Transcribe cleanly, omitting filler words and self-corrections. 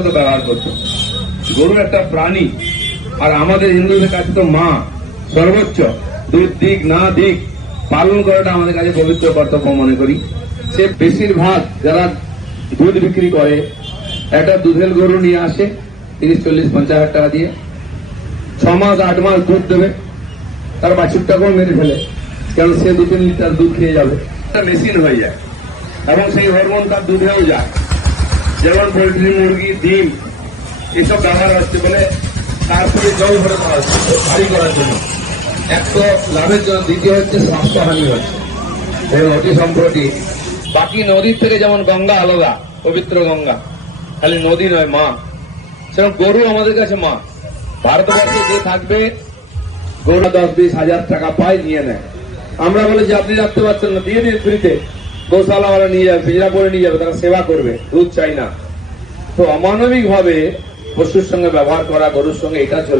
মতো ব্যবহার করত। গরু একটা প্রাণী, আর আমাদের হিন্দুদের কাছে তো মা সর্বোচ্চ। দুধ দিক না দিক পালন করাটা আমাদের কাছে পবিত্র কর্তব্য মনে করি। সে বেশিরভাগ যারা দুধ বিক্রি করে একটা দুধের গরু নিয়ে আসে 30-40-50 হাজার টাকা দিয়ে, 6 মাস 8 মাস দুধ দেবে, তার বাছুরটাকেও মেরে ফেলে, কারণ সে 2-3 লিটার দুধ খেয়ে যাবে। একটা মেশিন হয়ে যায় এবং সেই হরমোন তার দুধেও যায়। যেমন পোল্ট্রি, মুরগি, ডিম এসব ব্যবহার হচ্ছে বলে তারপরে জল ভরে দেওয়া হচ্ছে ভারী করার জন্য। এক তো লাভের জন্য, দ্বিতীয় হচ্ছে স্বাস্থ্যহানি হচ্ছে। অতি সম্প্রতি বাকি নদীর থেকে যেমন গঙ্গা আলাদা, পবিত্র গঙ্গা, খালি নদী নয় মা, সেরকম গরু আমাদের কাছে মা। ভারতবর্ষে যে থাকবে গরু 10-20 হাজার টাকা পায়, নিয়ে নেয়। আমরা বলে যে আপনি রাখতে পারছেন না, দিয়ে দিন ফ্রিতে, গৌশালাওয়ালা নিয়ে যাবে, পিঁজরা করে নিয়ে যাবে, তারা সেবা করবে, দুধ চাই না। তো অমানবিক ভাবে পশুর সঙ্গে ব্যবহার করা, গরুর সঙ্গে, এটা চলবে।